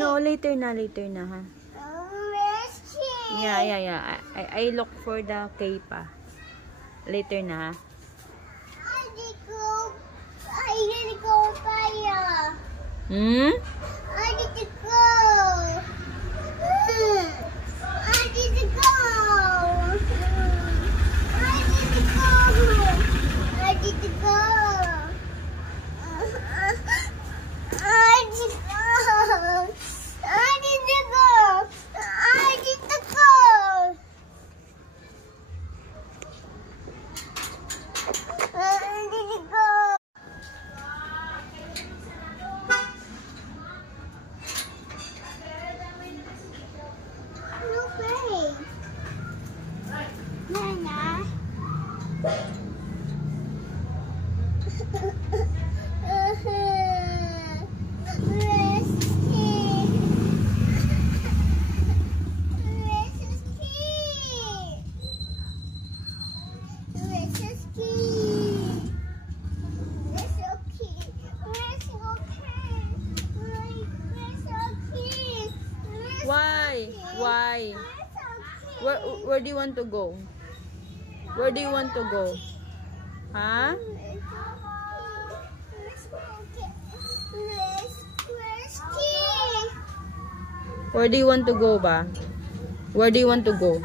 No, later na ha. Yeah. I look for the K pa. Later na ha. I need to go fire. Hmm? I need to go. I need to go. I need to go. I need to go. I need to go. I need to go. I need to go. I need to go. No way. Nana. Why? Where do you want to go? Where do you want to go? Huh? Where do you want to go ba? Where do you want to go?